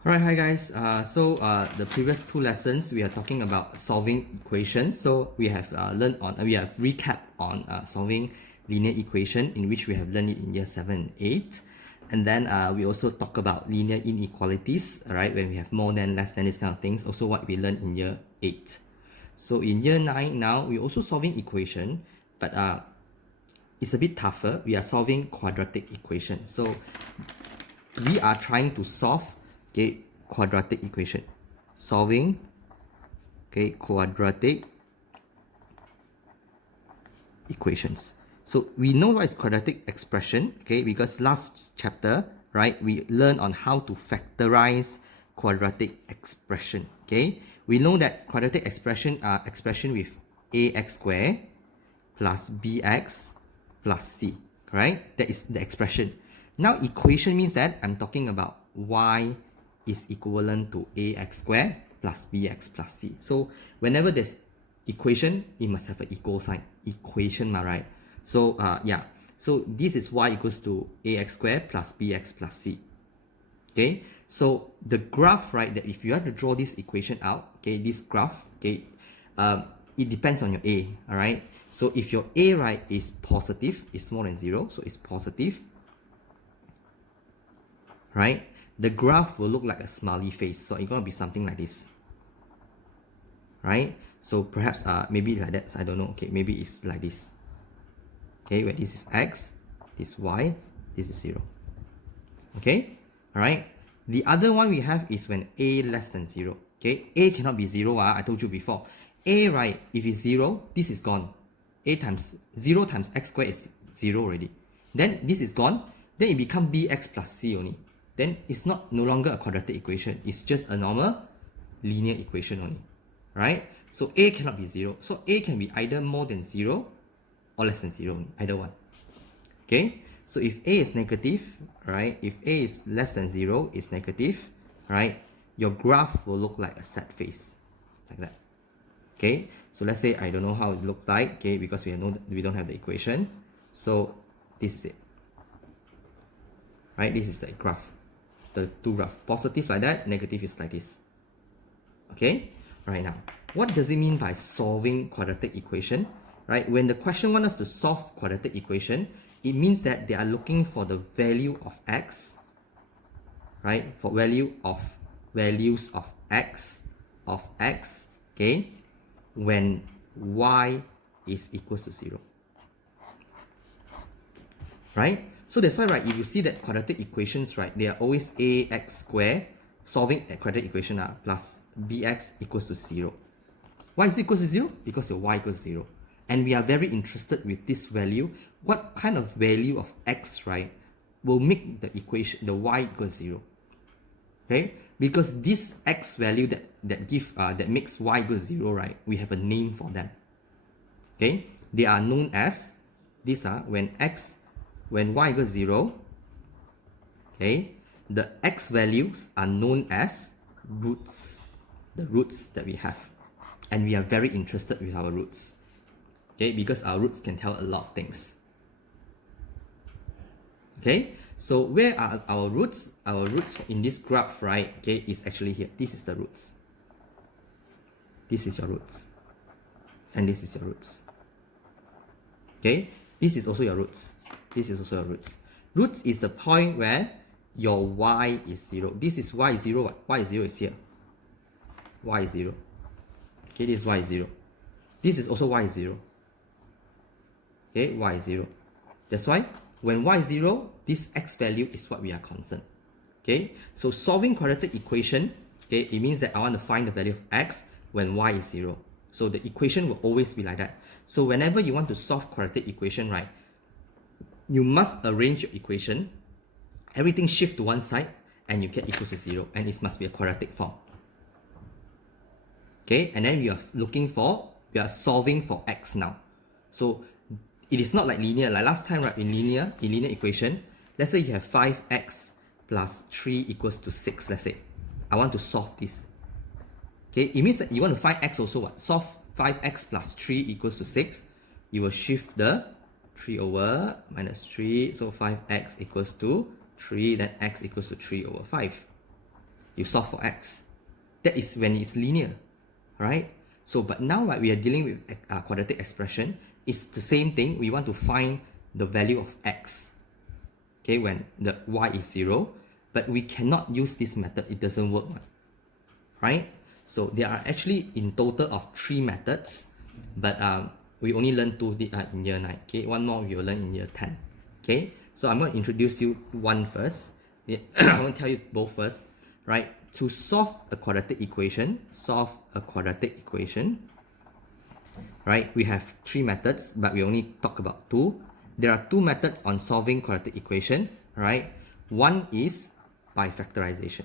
Alright, hi guys. The previous two lessons we are talking about solving equations. So we have we have recap on solving linear equation, in which we have learned it in year 7 and 8. And then we also talk about linear inequalities, right? When we have more than, less than, this kind of things. Also what we learned in year 8. So in year 9 now, we're also solving equation, but it's a bit tougher. We are solving quadratic equation. So we are trying to solve quadratic equation. Solving quadratic equations. So we know what is quadratic expression, because last chapter, right, we learned on how to factorize quadratic expression. We know that quadratic expression are expression with ax squared plus bx plus c, right? That is the expression. Now equation means that I'm talking about y is equivalent to ax squared plus bx plus c. So whenever there's equation, it must have an equal sign. Equation, right? So so this is y equals to ax squared plus bx plus c. So the graph, right, that if you have to draw this equation out, this graph, it depends on your a, all right? So if your a, right, is positive, is smaller than 0, so it's positive, right? The graph will look like a smiley face, so it's going to be something like this, right? So perhaps maybe like that, I don't know, maybe it's like this, where this is x, this y, this is 0, all right? The other one we have is when a less than 0, a cannot be 0, I told you before. A, right, if it's 0, this is gone. A times 0 times x squared is 0 already. Then this is gone, then it becomes bx plus c only. Then it's no longer a quadratic equation, it's just a normal linear equation only, right? So a cannot be 0. So a can be either more than 0 or less than 0, either one. So if a is negative, right, if a is less than 0, is negative, right, your graph will look like a sad face, like that. So let's say I don't know how it looks like, because we don't have the equation. So this is it, right? This is the graph, the two graph. Positive like that, negative is like this. Right, now what does it mean by solving quadratic equation? Right, when the question wants us to solve quadratic equation, it means that they are looking for the value of x, right, for values of x, when y is equals to 0, right? So that's why, right, if you see that quadratic equations, right, they are always ax squared, solving a quadratic equation plus bx equals to 0. Why is it equals to 0? Because your y equals 0. And we are very interested with this value. What kind of value of x, right, will make the equation, the y equals 0? Because this x value that makes y equals 0, right, we have a name for them. They are known as, these are when y equals 0, the x values are known as roots, the roots that we have. And we are very interested with our roots, because our roots can tell a lot of things. So where are our roots? Our roots in this graph, right, is actually here. This is the roots. This is your roots. And this is your roots. This is also your roots. This is also your roots. Roots is the point where your y is 0. This is y is 0. Y is 0 is here. Y is 0. This is y is 0. This is also y is 0. Y is 0. That's why when y is 0, this x value is what we are concerned. So solving quadratic equation, it means that I want to find the value of x when y is 0. So the equation will always be like that. So whenever you want to solve quadratic equation, right, you must arrange your equation, everything shift to one side, and you get equals to 0, and it must be a quadratic form. And then we are solving for x now. So it is not like linear, like last time, right, in linear equation, let's say you have 5x plus 3 equals to 6, let's say. I want to solve this. It means that you want to find x also, what? Solve 5x plus 3 equals to 6. You will shift the 3 over minus 3, so 5x equals to 3, then x equals to 3 over 5. you solve for x. That is when it's linear, right? So, but now right, we are dealing with a quadratic expression. It's the same thing. We want to find the value of x, okay, when the y is 0. But we cannot use this method. It doesn't work, right? So there are actually in total of 3 methods, but we only learn 2 in year 9. Okay, one more we will learn in year 10. Okay, so I'm going to introduce you one first. I'm going to tell you both first, right? To solve a quadratic equation, right? We have 3 methods, but we only talk about 2. There are 2 methods on solving quadratic equation, right? One is by factorization.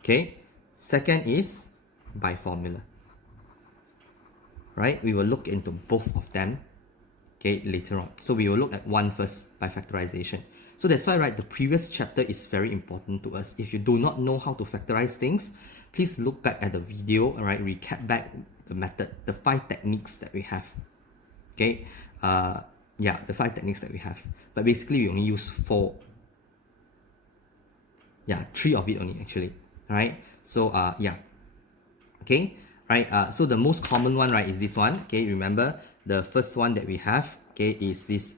Okay. Second is by formula. Right? We will look into both of them, okay, later on. So we will look at one first, by factorization. So that's why, right, the previous chapter is very important to us. If you do not know how to factorize things, please look back at the video, all right, recap back the method, the 5 techniques that we have. Okay, yeah, the 5 techniques that we have. But basically, we only use 4. Yeah, 3 of it only actually. All right. So yeah. Okay. Right. So the most common one, right, is this one. Okay. Remember the first one that we have. Okay, is this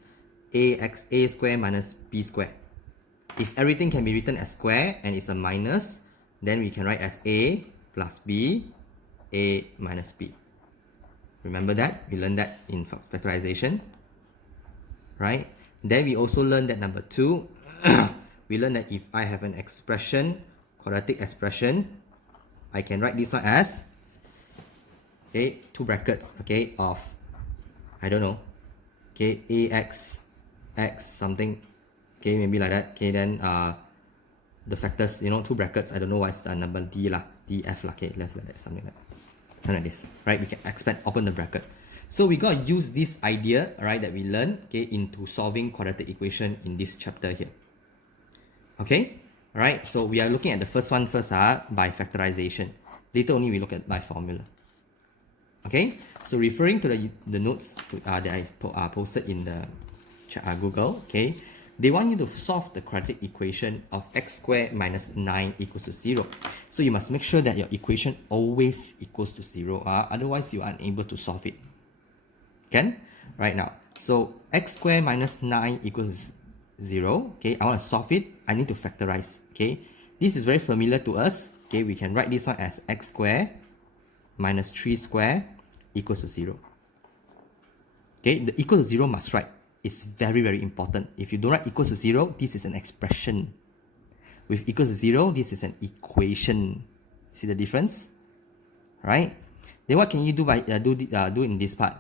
a square minus b square. If everything can be written as square and it's a minus, then we can write as a plus b, a minus b. Remember that? We learned that in factorization. Right. Then we also learned that number 2. We learned that if I have an expression, quadratic expression, I can write this one as, okay, 2 brackets, okay, of, I don't know, okay, ax, x something, okay, maybe like that, okay, then the factors, you know, 2 brackets, I don't know what's the number, d lah, df lah, okay, let's like that, something like this, right? We can expand, open the bracket. So we gotta use this idea, right, that we learned, okay, into solving quadratic equation in this chapter here. Okay, all right, so we are looking at the first one first, by factorization. Later only we look at by formula. Okay, so referring to the notes that I posted in the Google, okay, they want you to solve the quadratic equation of x squared minus 9 equals to 0. So you must make sure that your equation always equals to 0. Otherwise you are unable to solve it. Okay, right now, so x squared minus 9 equals 0. Okay, I want to solve it. I need to factorize. Okay, this is very familiar to us. Okay, we can write this one as x squared minus 3 squared equals to 0. Okay, the equal to 0 must write. It's very, very important. If you don't write equals to 0, this is an expression. With equals to 0, this is an equation. See the difference? Right? Then what can you do by do in this part?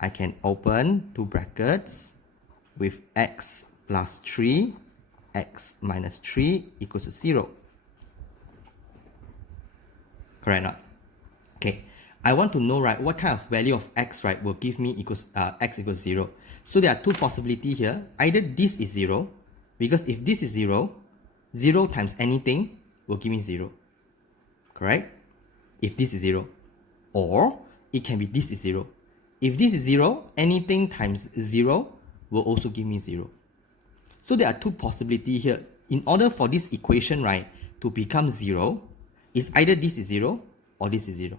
I can open 2 brackets with x plus 3, x minus 3 equals to 0. Correct or not? Okay, I want to know, right, what kind of value of x, right, will give me x equals 0. So there are 2 possibilities here. Either this is 0, because if this is 0, 0 times anything will give me 0. Correct? If this is 0. Or it can be this is 0. If this is 0, anything times 0 will also give me 0. So there are 2 possibilities here. In order for this equation, right, to become 0, it's either this is 0 or this is 0.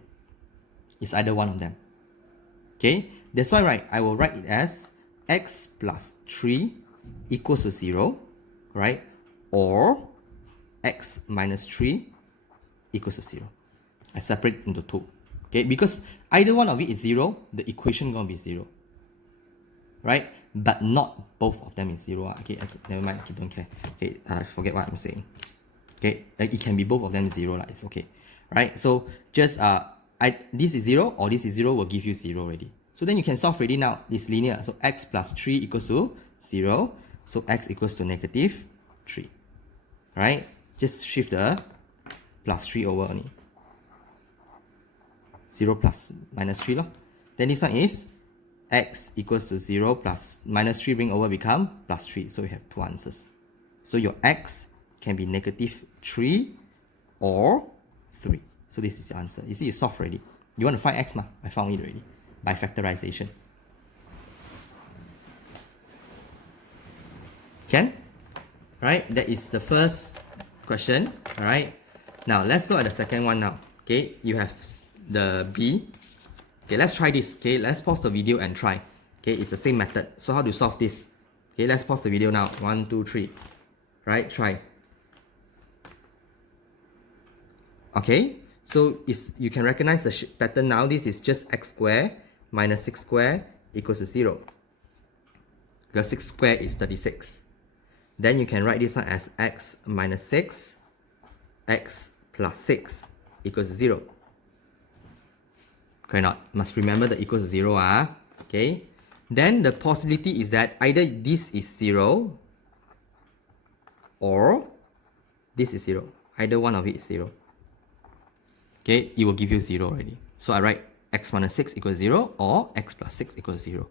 It's either one of them. Okay, that's why, right, I will write it as x plus 3 equals to 0, right, or x minus 3 equals to 0. I separate it into 2. Okay, because either one of it is 0, the equation gonna be 0. Right? But not both of them is 0. Okay, never mind, okay, don't care. Okay, I forget what I'm saying. Okay, like it can be both of them 0, it's okay. Right? So just this is 0 or this is 0 will give you 0 already. So then you can solve already now. It's linear. So x plus 3 equals to 0. So x equals to negative 3. Right? Just shift the plus 3 over only. 0 plus minus 3 lor. Then this one is x equals to 0 plus minus 3 bring over become plus 3. So you have 2 answers. So your x can be negative 3 or 3. So this is your answer. You see, you solved already. You want to find x, I found it already by factorization. Can? Right? That is the first question. Alright. Now let's look at the second one now. Okay, you have the B. Okay, let's try this. Okay, let's pause the video and try. Okay, it's the same method. So how to solve this? Okay, let's pause the video now. 1, 2, 3. Right, try. Okay, so you can recognize the pattern now. This is just x squared minus 6 squared equals to 0. Because 6 squared is 36. Then you can write this one as x minus 6, x plus 6 equals to 0. Correct not? Must remember the equals to 0. Okay. Then the possibility is that either this is 0 or this is 0. Either one of it is 0. Okay, it will give you 0 already. So I write x minus 6 equals 0 or x plus 6 equals 0.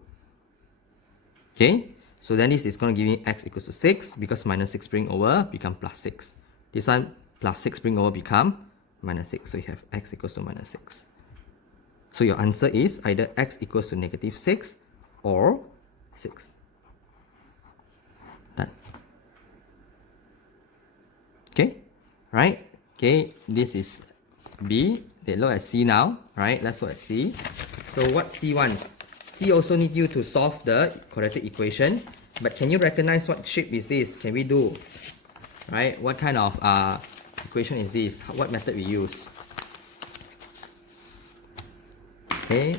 Okay, so then this is going to give me x equals to 6 because minus 6 bring over become plus 6. This one plus 6 bring over become minus 6. So you have x equals to minus 6. So your answer is either x equals to negative 6 or 6. Done. Okay, right? Okay, this is B. They look at C now, right? Let's look at C. So what C wants? C also need you to solve the quadratic equation. But can you recognize what shape is this? Can we do? Right? What kind of equation is this? What method we use? Okay,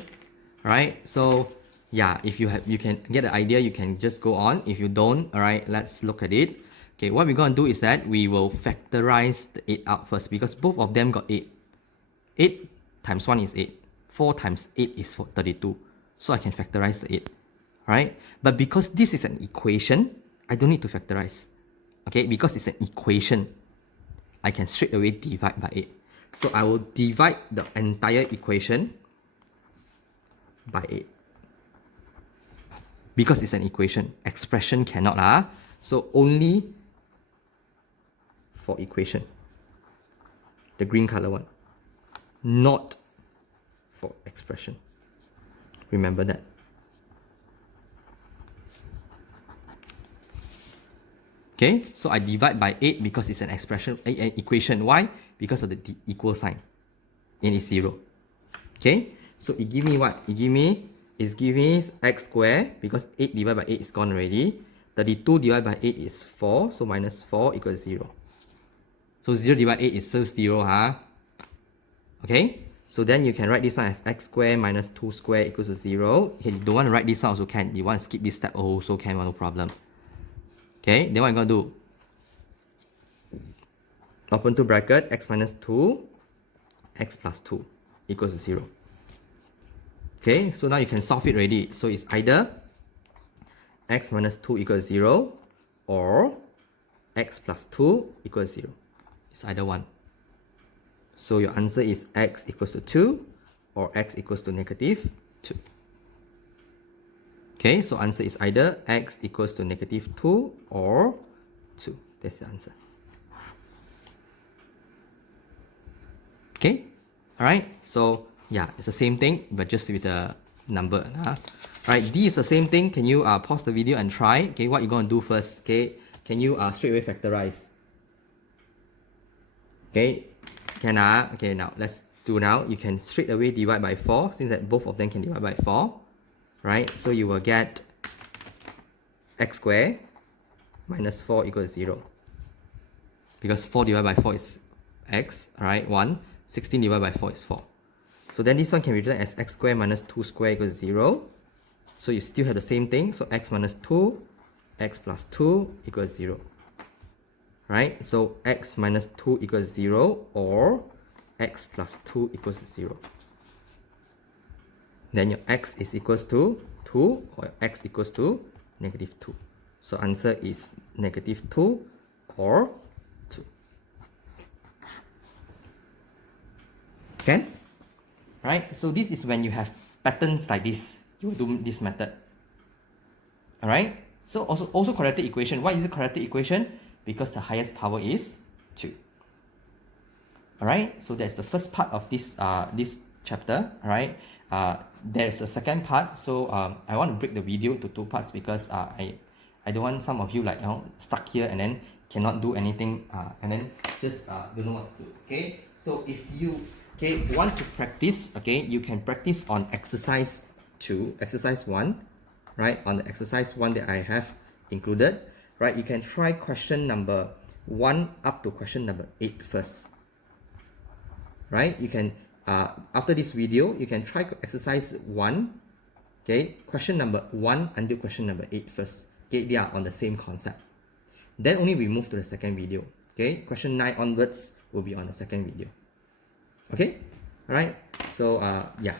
alright, so yeah, if you can get the idea, you can just go on. If you don't, alright, let's look at it. Okay, what we're going to do is that we will factorize the 8 out first because both of them got 8. 8 times 1 is 8. 4 times 8 is 32. So I can factorize the 8. Alright, but because this is an equation, I don't need to factorize. Okay, because it's an equation, I can straight away divide by 8. So I will divide the entire equation by 8. Because it's an equation, expression cannot. So only for equation. The green color one. Not for expression. Remember that. Okay, so I divide by 8 because it's an expression, an equation. Why? Because of the equal sign. And it's 0. Okay, so it give me what? It give me x squared because 8 divided by 8 is gone already. 32 divided by 8 is 4, so minus 4 equals 0. So 0 divided by 8 is still 0, Okay, so then you can write this one as x squared minus 2 squared equals to 0. Okay, you don't want to write this one also can. You want to skip this step also can, no problem. Okay, then what I'm going to do? Open two bracket, x minus 2, x plus 2 equals to 0. Okay, so now you can solve it already. So it's either x minus 2 equals 0 or x plus 2 equals 0. It's either one. So your answer is x equals to 2 or x equals to negative 2. Okay, so answer is either x equals to negative 2 or 2. That's the answer. Okay, alright, so yeah, it's the same thing, but just with the number. Alright, D is the same thing. Can you pause the video and try? Okay, what you're going to do first? Okay, can you straight away factorize? Okay, can okay, now let's do now. You can straight away divide by 4 since that both of them can divide by 4. Right, so you will get x squared minus 4 equals 0. Because 4 divided by 4 is x, alright, 1. 16 divided by 4 is 4. So then this one can be written as x squared minus 2 squared equals 0. So you still have the same thing. So x minus 2, x plus 2 equals 0. Right? So x minus 2 equals 0 or x plus 2 equals 0. Then your x is equals to 2 or x equals to negative 2. So answer is negative 2 or 2. Okay? Right? So this is when you have patterns like this. You will do this method. Alright? So also quadratic equation. Why is it quadratic equation? Because the highest power is 2. Alright? So that's the first part of this this chapter. Alright? There's a second part. So I want to break the video into 2 parts because I I don't want some of you like, you know, stuck here and then cannot do anything and then just don't know what to do. Okay, so if you want to practice, you can practice on exercise 2, exercise 1, right? On the exercise 1 that I have included, right? You can try question number 1 up to question number 8 first, right? You can after this video you can try exercise 1, question number 1 until question number 8 first. They are on the same concept. Then only we move to the second video. Question 9 onwards will be on the second video. Okay, all right. So yeah.